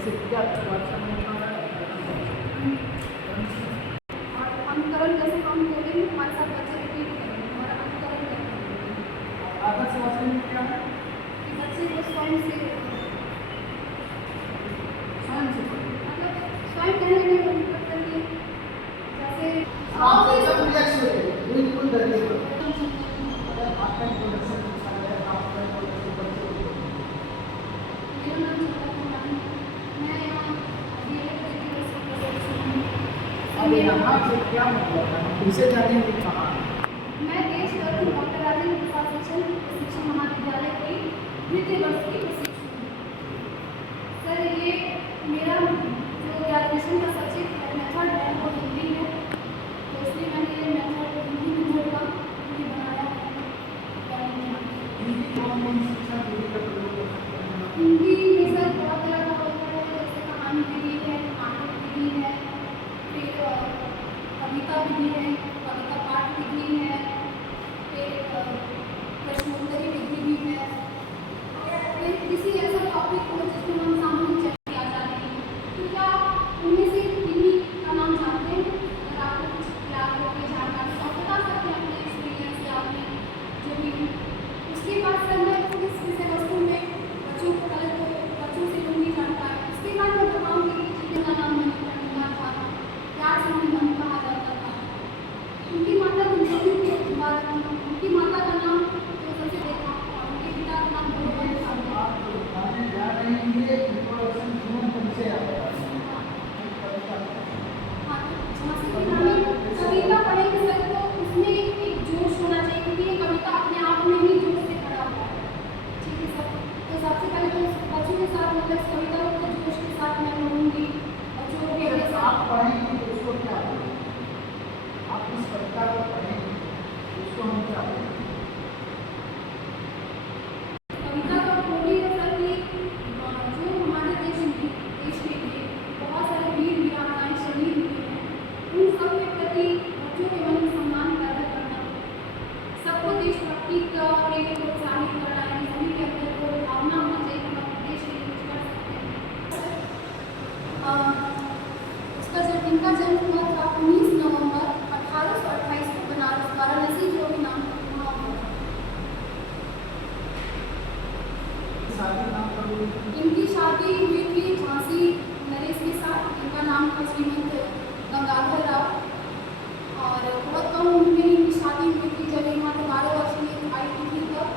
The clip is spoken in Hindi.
जैसे क्या भाषा में हमारा और अनुकरण जैसे हम बोलेंगे हमारे साथ बच्चे रिपीट करेंगे, हमारा अनुकरण करेंगे। आदर्श भाषा में क्या है? कि बच्चे को स्वयं से स्वयं से पढ़ें। मतलब स्वयं कहने में मतलब करिए जैसे सब रिलैक्स हो जाइए, बिल्कुल डरिए मत। अगर आपका इंट्रोडक्शन अच्छा है, आपका इंट्रोडक्शन बच्चे को मेरा नाम चंदा कुमारी है। मैं यहाँ DLED अब यहाँ से क्या मतलब है? हम उसे जानेंगे कहाँ? मैं देश रत्न डॉक्टर राजेंद्र प्रसाद शिक्षण महाविद्यालय की द्वितीय वर्ष की प्रशिक्षु हूँ। सर ये मेरा जो ग्रेजुएशन का सब्जेक्ट है मेथड है वो हिंदी है, तो इसलिए मैंने ये मेथड हिंदी मेथड का ये बनाया है। हिंदी कौन शिक्षा विधि का प्रयोग कर सकते हैं? हिंदी में सर बहुत तरह का होता है, जैसे कहानी विधि है, नाटक विधि है, फिर कविता विधि है, कविता पाठ विधि है, फिर प्रश्नोत्तरी विधि भी है, फिर किसी ऐसा टॉपिक हो जिसमें हम सामूहिक चर्चा जा रही है, तो क्या उनमें से किन्हीं का नाम जानते हैं? अगर आपको कुछ याद हो के जानकारी तो आप बता सकते हैं अपने एक्सपीरियंस या अपने जो भी। उसके बाद सर मैं इस विषय वस्तु में बच्चों को पहले तो बच्चों से लूँगी जानकारी, उसके बाद मैं बताऊँगी कि चीज़ों का नाम मैंने पढ़ा था, प्यार से उन्हें मन कहा जाता था। उनकी माता उनकी माता का नाम तो सबसे देखा और उनके पिता का नाम भगवान था। आप जो बताने जा रहे हैं ये इंट्रोडक्शन जीवन परिचय आपका हाँ, झांसी की रानी कविता पढ़ेंगे सर तो उसमें एक जोश होना चाहिए, क्योंकि ये कविता अपने आप में ही जोश से भरा हुआ है। ठीक है सर, तो सबसे पहले तो बच्चों के साथ मतलब इस कविता को जोश के साथ मैं पढ़ूंगी और जो भी अगले साल आप पढ़ेंगे तो उसको क्या बोलेंगे? आप इस कविता को पढ़ेंगे उसको हम क्या बोलेंगे? कविता का बोली है सर कि जो हमारे देश के लिए बहुत सारे वीर वीरांगनाएं शहीद हुए हैं, उन सब के प्रति बच्चों के मन में सम्मान पैदा करना, सबको देशभक्ति का लिए प्रोत्साहित करना है, सभी के अंदर वो भावना होना चाहिए कि हम अपने देश के लिए कुछ कर सकते हैं। उसका जब इनका जन्म हुआ था 19 नवंबर 1828 को बनारस वाराणसी जो भी नाम वहाँ हुआ। शादी नाम करोगे? इनकी शादी हुई थी झांसी नरेश के साथ, इनका नाम था श्रीमंत गंगाधर राव, और बहुत कम उम्र में इनकी शादी हुई थी, जब यहाँ से 12 वर्ष की आई थी तब।